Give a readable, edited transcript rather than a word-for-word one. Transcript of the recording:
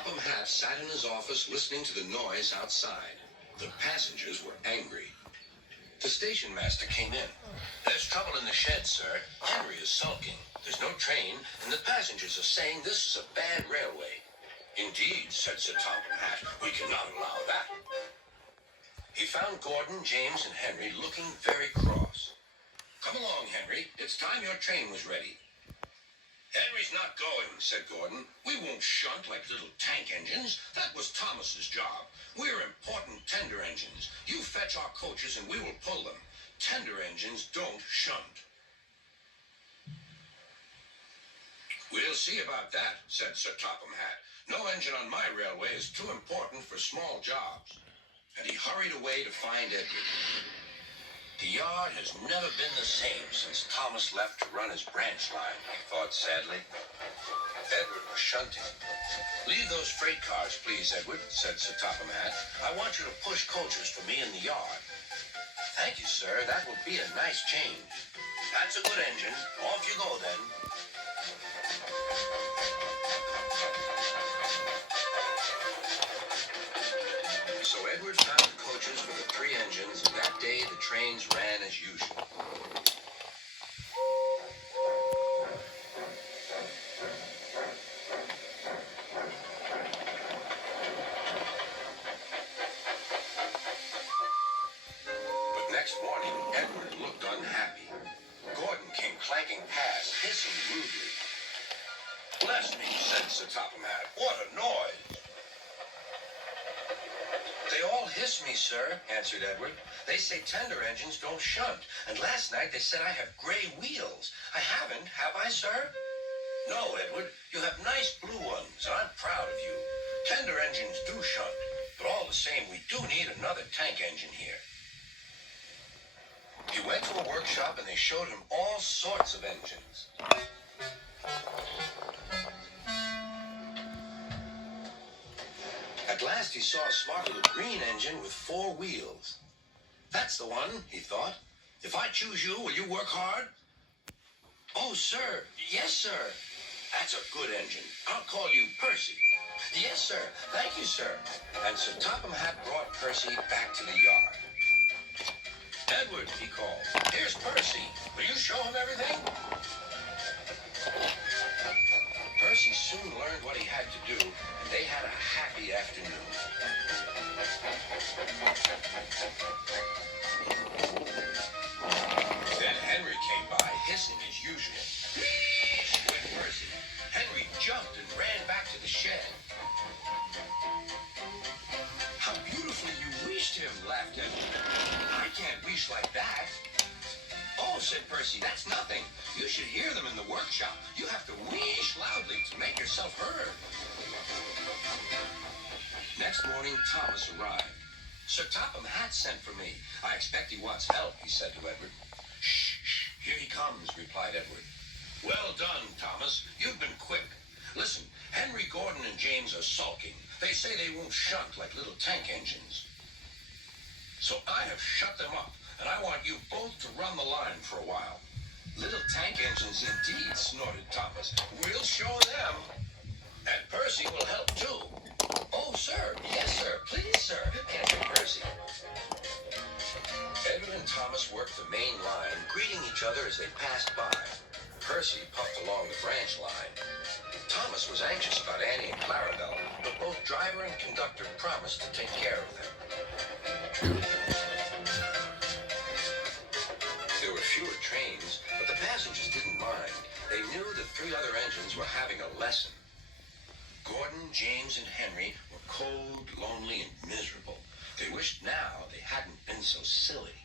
Topham Hatt sat in his office listening to the noise outside. The passengers were angry. The station master came in. "There's trouble in the shed, sir. Henry is sulking. There's no train, and the passengers are saying this is a bad railway." "Indeed," said Sir Topham Hatt, "we cannot allow that." He found Gordon, James, and Henry looking very cross. "Come along, Henry. It's time your train was ready." "Henry's not going," said Gordon. "We won't shunt like little tank engines. That was Thomas's job. We're important tender engines. You fetch our coaches and we will pull them. Tender engines don't shunt." "We'll see about that," said Sir Topham Hatt. "No engine on my railway is too important for small jobs." And he hurried away to find Edward. The yard has never been the same since Thomas left to run his branch line, he thought sadly. Edward was shunting. "Leave those freight cars, please, Edward," said Sir Topham Hatt. "I want you to push coaches for me in the yard." "Thank you, sir. That will be a nice change." "That's a good engine. Off you go, then." So Edward found coaches for the three engines, and that day the trains ran as usual. But next morning, Edward looked unhappy. Gordon came clanking past, hissing rudely. "Bless me," said Sir Topham Hatt. "What a noise!" "They all hiss me, sir," answered Edward. "They say tender engines don't shunt, and last night they said I have gray wheels. I haven't, have I, sir?" "No, Edward, you have nice blue ones, and I'm proud of you. Tender engines do shunt, but all the same, we do need another tank engine here." He went to a workshop, and they showed him all sorts of engines. At last he saw a smart little green engine with 4 wheels. "That's the one," he thought. "If I choose you, will you work hard?" "Oh, sir. Yes, sir." "That's a good engine. I'll call you Percy." "Yes, sir. Thank you, sir." And Sir Topham Hatt brought Percy back to the yard. "Edward," he called, "here's Percy. Will you show him everything?" Percy soon learned what he had to do, and they had a happy afternoon. Then Henry came by, hissing as usual. "Wheesh!" went Percy. Henry jumped and ran back to the shed. "How beautifully you wheeshed him," laughed Edward. "I can't wheesh like that." "Oh," said Percy, "that's nothing. You should hear them in the workshop. You have to wheesh loudly to make yourself heard." Next morning, Thomas arrived. "Sir Topham Hatt sent for me. I expect he wants help," he said to Edward. "Shh, shh, here he comes," replied Edward. "Well done, Thomas. You've been quick. Listen, Henry, Gordon, and James are sulking. They say they won't shunt like little tank engines. So I have shut them up, and I want you both to run the line for a while." "Little tank engines indeed," snorted Thomas. "We'll show them. And Percy will help too." "Oh, sir. Yes, sir. Please, sir," answered Percy. Edward and Thomas worked the main line, greeting each other as they passed by. Percy puffed along the branch line. Thomas was anxious about Annie and Clarabelle, but both driver and conductor promised to take care of them. There were fewer trains, but the passengers didn't mind. They knew the 3 other engines were having a lesson. Gordon, James, and Henry were cold, lonely, and miserable. They wished now they hadn't been so silly.